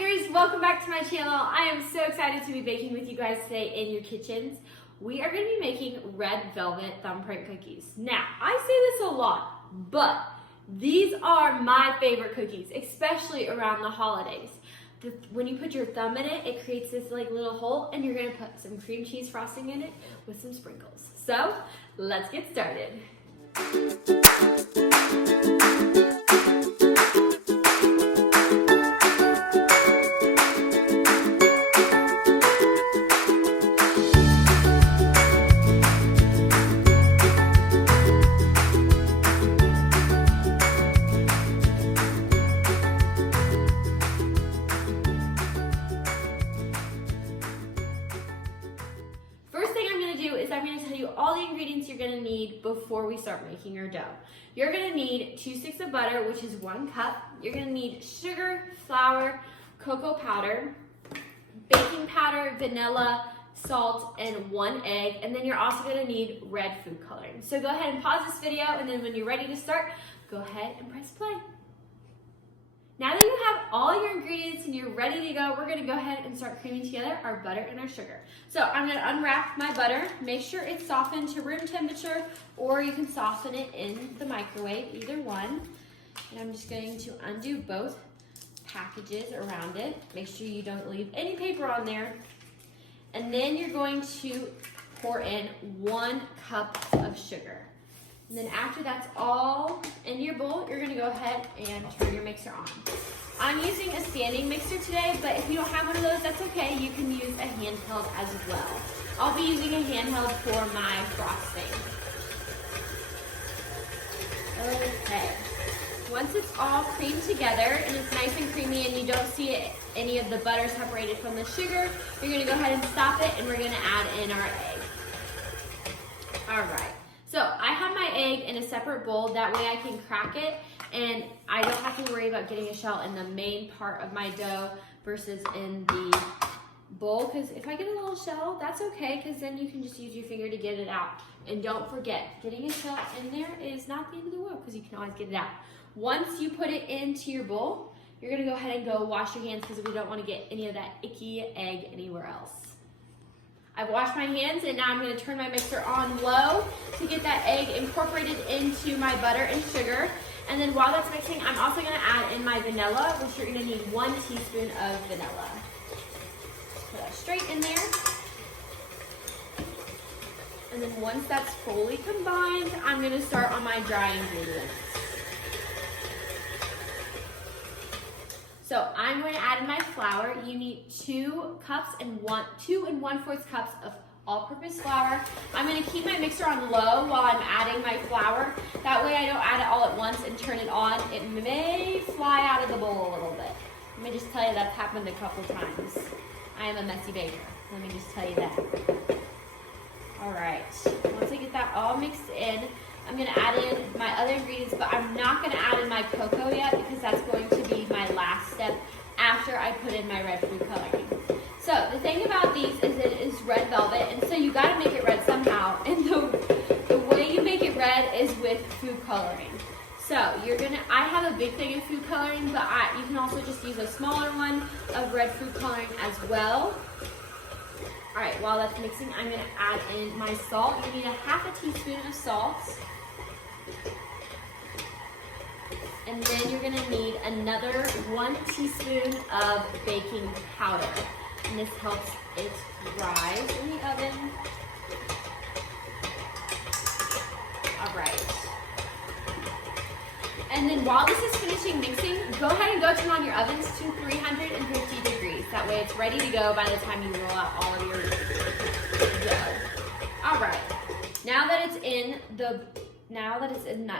bakers, welcome back to my channel. I am so excited to be baking with you guys today in your kitchens. We are going to be making red velvet thumbprint cookies. Now, I say this a lot, but these are my favorite cookies, especially around the holidays. When you put your thumb in it, it creates this like little hole, and you're going to put some cream cheese frosting in it with some sprinkles. So, let's get started. I'm going to tell you all the ingredients you're going to need before we start making your dough. You're going to need 2 sticks of butter, which is 1 cup. You're going to need sugar, flour, cocoa powder, baking powder, vanilla, salt, and 1 egg. And then you're also going to need red food coloring. So go ahead and pause this video, and then when you're ready to start, go ahead and press play. Now that you have all your ingredients and you're ready to go, we're gonna go ahead and start creaming together our butter and our sugar. So I'm gonna unwrap my butter, make sure it's softened to room temperature, or you can soften it in the microwave, either one. And I'm just going to undo both packages around it. Make sure you don't leave any paper on there. And then you're going to pour in 1 cup of sugar. And then after that's all in your bowl, you're gonna go ahead and turn your mixer on. I'm using a standing mixer today, but if you don't have one of those, that's okay. You can use a handheld as well. I'll be using a handheld for my frosting. Okay. Once it's all creamed together and it's nice and creamy and you don't see any of the butter separated from the sugar, you're gonna go ahead and stop it, and we're gonna add in our egg. All right. So I have my egg in a separate bowl, that way I can crack it and I don't have to worry about getting a shell in the main part of my dough versus in the bowl, because if I get a little shell, that's okay, because then you can just use your finger to get it out. And don't forget, getting a shell in there is not the end of the world, because you can always get it out. Once you put it into your bowl, you're gonna go ahead and go wash your hands, because we don't wanna get any of that icky egg anywhere else. I've washed my hands, and now I'm going to turn my mixer on low to get that egg incorporated into my butter and sugar. And then while that's mixing, I'm also going to add in my vanilla, which you're going to need 1 teaspoon of vanilla. Put that straight in there. And then once that's fully combined, I'm going to start on my dry ingredients. So I'm going to add in my flour. You need 2 cups and 2 1/4 cups of all-purpose flour. I'm going to keep my mixer on low while I'm adding my flour. That way I don't add it all at once and turn it on. It may fly out of the bowl a little bit. Let me just tell you, that's happened a couple times. I am a messy baker. Let me just tell you that. All right. Once I get that all mixed in, I'm going to add in my other ingredients, but I'm not going to add in my cocoa yet, because that's going to be my last step after I put in my red food coloring. So the thing about these is it is red velvet, and so you got to make it red somehow. And the way you make it red is with food coloring. So I have a big thing of food coloring, but you can also just use a smaller one of red food coloring as well. All right, while that's mixing, I'm going to add in my salt. You need 1/2 teaspoon of salt. And then you're gonna need another 1 teaspoon of baking powder. And this helps it rise in the oven. All right. And then while this is finishing mixing, go ahead and go turn on your ovens to 350 degrees. That way it's ready to go by the time you roll out all of your dough. All right. Now that it's in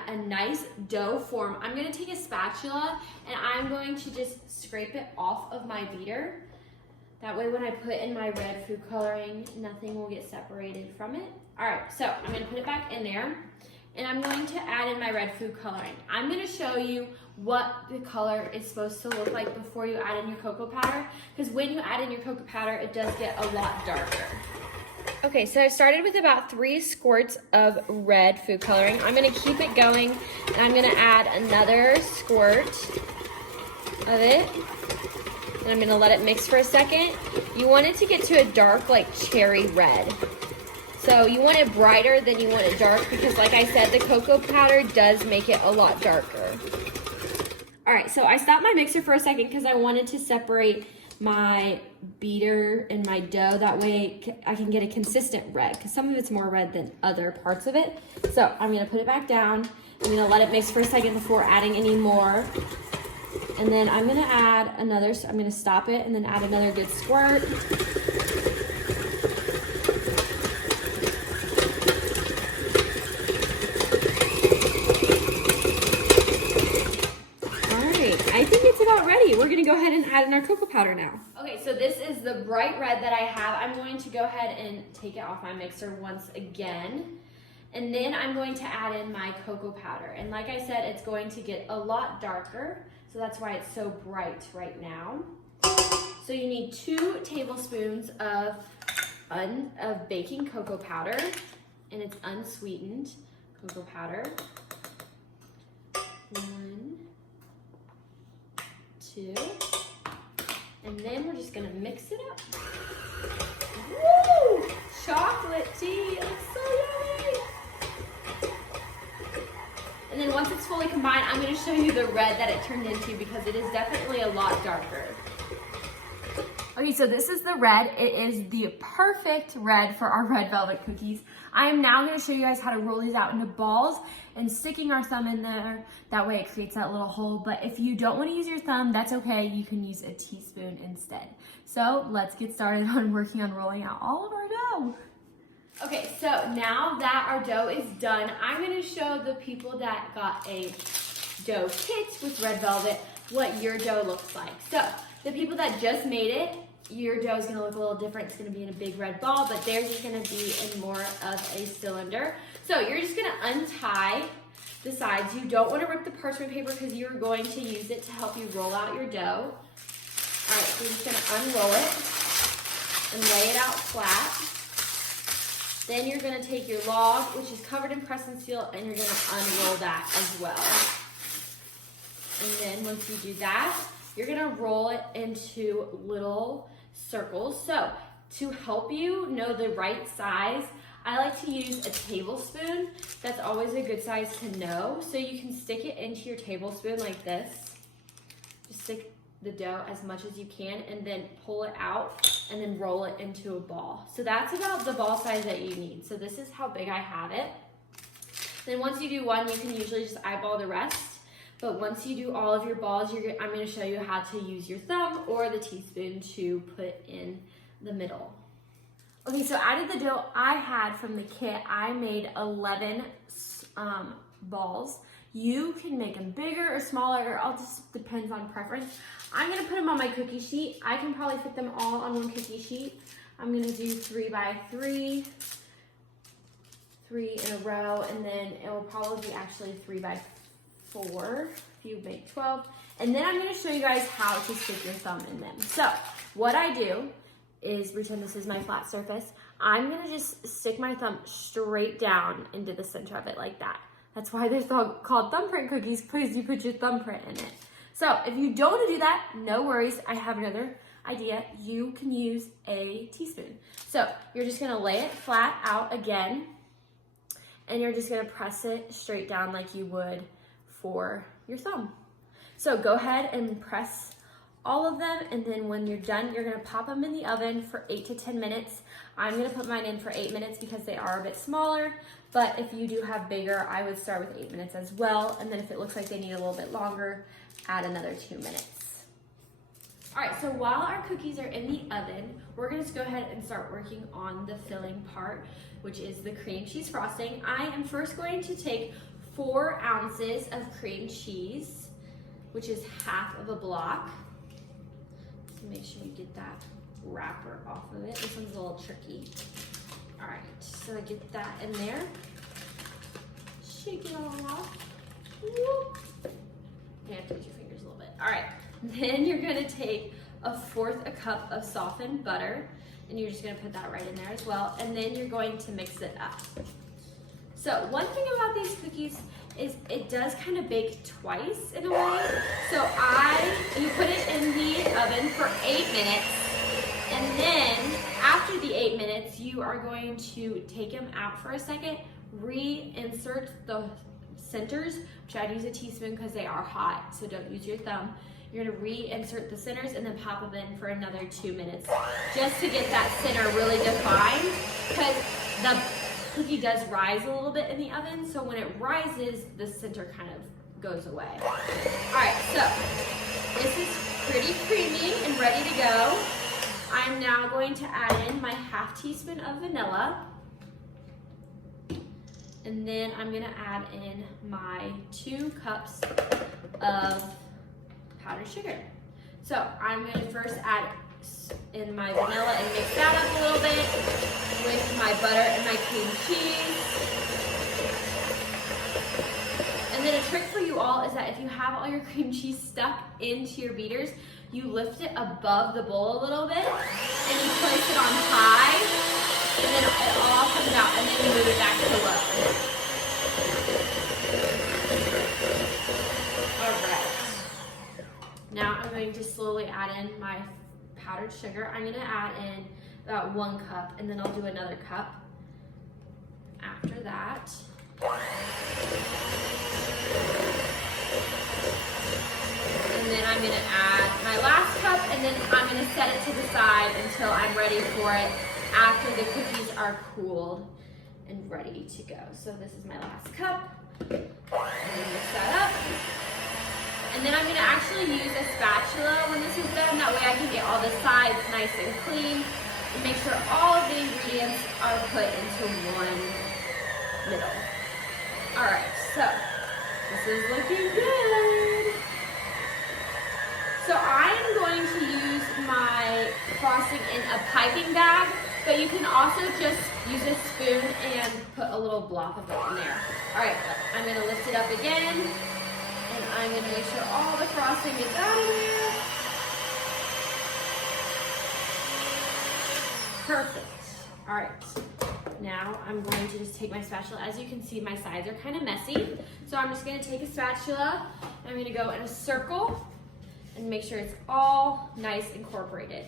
a nice dough form, I'm going to take a spatula and I'm going to just scrape it off of my beater. That way when I put in my red food coloring, nothing will get separated from it. All right, so I'm going to put it back in there, and I'm going to add in my red food coloring. I'm going to show you what the color is supposed to look like before you add in your cocoa powder, because when you add in your cocoa powder, it does get a lot darker. Okay, so I started with about 3 squirts of red food coloring. I'm gonna keep it going, and I'm gonna add another squirt of it. and I'm gonna let it mix for a second. You want it to get to a dark, like cherry red. So you want it brighter than you want it dark because like I said, the cocoa powder does make it a lot darker. All right, so I stopped my mixer for a second because I wanted to separate my beater and my dough. That way I can get a consistent red because some of it's more red than other parts of it. So I'm gonna put it back down. I'm gonna let it mix for a second before adding any more. And then I'm gonna add another, I'm gonna stop it and then add another good squirt. I think it's about ready. We're gonna go ahead and add in our cocoa powder now. Okay, so this is the bright red that I have. I'm going to go ahead and take it off my mixer once again. And then I'm going to add in my cocoa powder. And like I said, it's going to get a lot darker. So that's why it's so bright right now. So you need 2 tablespoons of baking cocoa powder. And it's unsweetened cocoa powder. 1, 2, and then we're just gonna mix it up. Woo! Chocolate tea, it looks so yummy. And then once it's fully combined, I'm gonna show you the red that it turned into because it is definitely a lot darker. Okay, so this is the red. It is the perfect red for our red velvet cookies. I am now gonna show you guys how to roll these out into balls and sticking our thumb in there. That way it creates that little hole. But if you don't wanna use your thumb, that's okay. You can use a teaspoon instead. So let's get started on working on rolling out all of our dough. Okay, so now that our dough is done, I'm gonna show the people that got a dough kit with red velvet what your dough looks like. So the people that just made it, your dough is gonna look a little different. It's gonna be in a big red ball, but theirs is gonna be in more of a cylinder. So you're just gonna untie the sides. You don't wanna rip the parchment paper because you're going to use it to help you roll out your dough. All right, so you're just gonna unroll it and lay it out flat. Then you're gonna take your log, which is covered in press and seal, and you're gonna unroll that as well. And then once you do that, you're gonna roll it into little circles. So to help you know the right size, I like to use a tablespoon. That's always a good size to know. So you can stick it into your tablespoon like this. Just stick the dough as much as you can and then pull it out and then roll it into a ball. So that's about the ball size that you need. So this is how big I have it. Then once you do one, you can usually just eyeball the rest. But once you do all of your balls, I'm gonna show you how to use your thumb or the teaspoon to put in the middle. Okay, so out of the dough I had from the kit, I made 11 balls. You can make them bigger or smaller, or all just depends on preference. I'm gonna put them on my cookie sheet. I can probably fit them all on one cookie sheet. I'm gonna do 3 by 3, 3 in a row, and then it will probably be actually 3 by 4 if you make 12. And then I'm gonna show you guys how to stick your thumb in them. So what I do is pretend this is my flat surface. I'm gonna just stick my thumb straight down into the center of it like that. That's why they're called thumbprint cookies, because you put your thumbprint in it. So if you don't want to do that, no worries. I have another idea. You can use a teaspoon. So you're just gonna lay it flat out again, and you're just gonna press it straight down like you would for your thumb. So go ahead and press all of them, and then when you're done, you're gonna pop them in the oven for 8 to 10 minutes. I'm gonna put mine in for 8 minutes because they are a bit smaller, but if you do have bigger, I would start with 8 minutes as well, and then if it looks like they need a little bit longer, add another 2 minutes. All right, so while our cookies are in the oven, we're gonna just go ahead and start working on the filling part, which is the cream cheese frosting. I am first going to take 4 ounces of cream cheese, which is half of a block. So make sure you get that wrapper off of it. This one's a little tricky. All right, so I get that in there. Shake it all off. Whoop. You have to use your fingers a little bit. All right, then you're gonna take 1/4 cup of softened butter, and you're just gonna put that right in there as well, and then you're going to mix it up. So one thing about these cookies is it does kind of bake twice in a way. So you put it in the oven for 8 minutes, and then after the 8 minutes, you are going to take them out for a second, reinsert the centers, which I'd use a teaspoon because they are hot, so don't use your thumb. You're gonna reinsert the centers and then pop them in for another 2 minutes, just to get that center really defined, because the cookie does rise a little bit in the oven, so when it rises, the center kind of goes away. All right, so this is pretty creamy and ready to go. I'm now going to add in my ½ teaspoon of vanilla. And then I'm gonna add in my 2 cups of powdered sugar. So I'm gonna first add in my vanilla and mix that up a little bit with my butter and my cream cheese. And then a trick for you all is that if you have all your cream cheese stuck into your beaters, you lift it above the bowl a little bit and you place it on high, and then it all comes out, and then you move it back to low. All right. Now I'm going to slowly add in my powdered sugar. I'm gonna add in about 1 cup, and then I'll do another cup after that. And then I'm gonna add my last cup, and then I'm gonna set it to the side until I'm ready for it after the cookies are cooled and ready to go. So this is my last cup. I'm gonna mix that up. And then I'm gonna actually use a spatula when this is done. That way I can get all the sides nice and clean and make sure all of the ingredients are put into one middle. All right, so this is looking good. So I am going to use my frosting in a piping bag, but you can also just use a spoon and put a little block of it in there. All right, I'm gonna lift it up again, and I'm gonna make sure all the frosting gets out of there. Perfect. All right, now I'm going to just take my spatula. As you can see, my sides are kind of messy, so I'm just gonna take a spatula, and I'm gonna go in a circle and make sure it's all nice incorporated.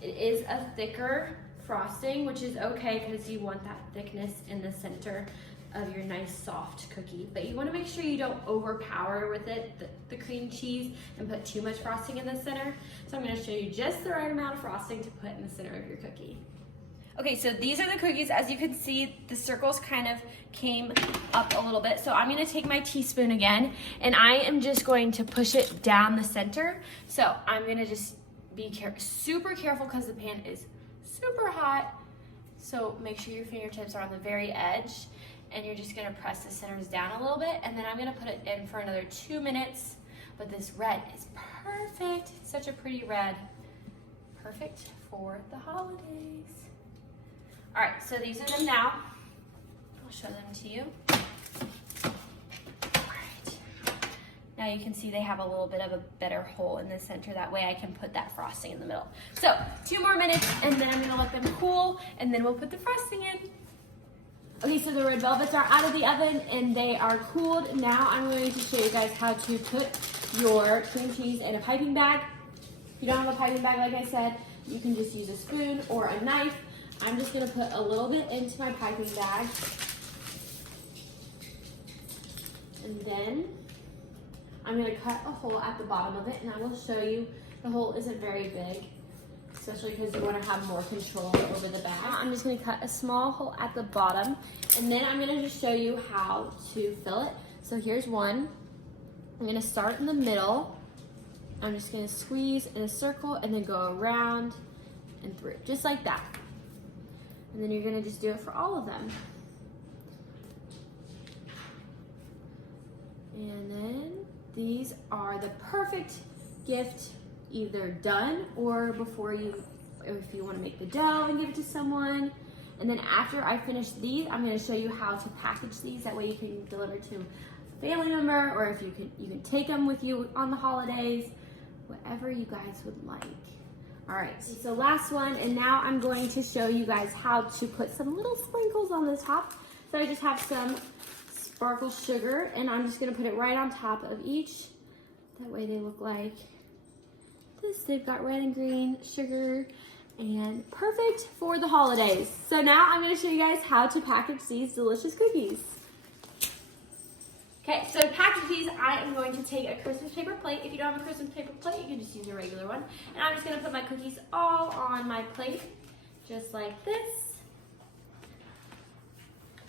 It is a thicker frosting, which is okay because you want that thickness in the center of your nice soft cookie. But you want to make sure you don't overpower with it, the cream cheese, and put too much frosting in the center. So I'm going to show you just the right amount of frosting to put in the center of your cookie. Okay, so these are the cookies. As you can see, the circles kind of came up a little bit. So I'm gonna take my teaspoon again, and I am just going to push it down the center. So I'm gonna just be super careful because the pan is super hot. So make sure your fingertips are on the very edge, and you're just gonna press the centers down a little bit, and then I'm gonna put it in for another 2 minutes. But this red is perfect. It's such a pretty red. Perfect for the holidays. All right, so these are them now. I'll show them to you. All right. Now you can see they have a little bit of a better hole in the center. That way I can put that frosting in the middle. So 2 more minutes, and then I'm gonna let them cool, and then we'll put the frosting in. Okay, so the red velvets are out of the oven, and they are cooled. Now I'm going to show you guys how to put your cream cheese in a piping bag. If you don't have a piping bag, like I said, you can just use a spoon or a knife. I'm just gonna put a little bit into my piping bag. And then I'm gonna cut a hole at the bottom of it, and I will show you the hole isn't very big, especially because you wanna have more control over the bag. I'm just gonna cut a small hole at the bottom, and then I'm gonna just show you how to fill it. So here's one. I'm gonna start in the middle. I'm just gonna squeeze in a circle and then go around and through, just like that. And then you're gonna just do it for all of them. And then these are the perfect gift, either done or before if you wanna make the dough and give it to someone. And then after I finish these, I'm gonna show you how to package these. That way you can deliver to a family member, or if you can take them with you on the holidays, whatever you guys would like. All right, so last one, and now I'm going to show you guys how to put some little sprinkles on the top. So I just have some sparkle sugar, and I'm just gonna put it right on top of each. That way they look like this. They've got red and green sugar, and perfect for the holidays. So now I'm gonna show you guys how to package these delicious cookies. Okay, so to package these, I am going to take a Christmas paper plate. If you don't have a Christmas paper plate, you can just use a regular one. And I'm just gonna put my cookies all on my plate, just like this.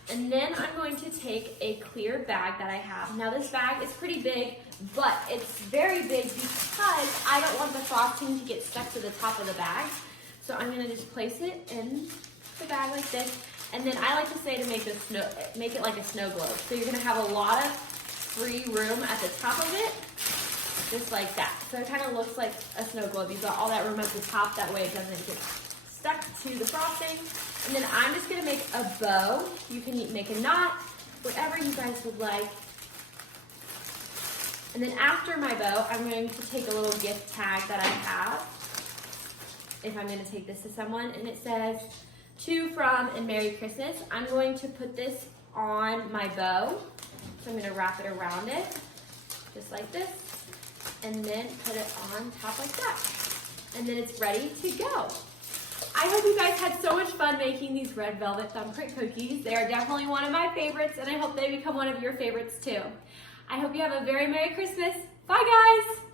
And then I'm going to take a clear bag that I have. Now this bag is pretty big, but it's very big because I don't want the frosting to get stuck to the top of the bag. So I'm gonna just place it in the bag like this. And then I like to say to make it like a snow globe. So you're gonna have a lot of free room at the top of it, just like that. So it kind of looks like a snow globe. You've got all that room at the top, that way it doesn't get stuck to the frosting. And then I'm just gonna make a bow. You can make a knot, whatever you guys would like. And then after my bow, I'm going to take a little gift tag that I have, if I'm gonna take this to someone, and it says, to, from, and Merry Christmas. I'm going to put this on my bow. So I'm gonna wrap it around it, just like this, and then put it on top like that. And then it's ready to go. I hope you guys had so much fun making these red velvet thumbprint cookies. They are definitely one of my favorites, and I hope they become one of your favorites too. I hope you have a very Merry Christmas. Bye guys!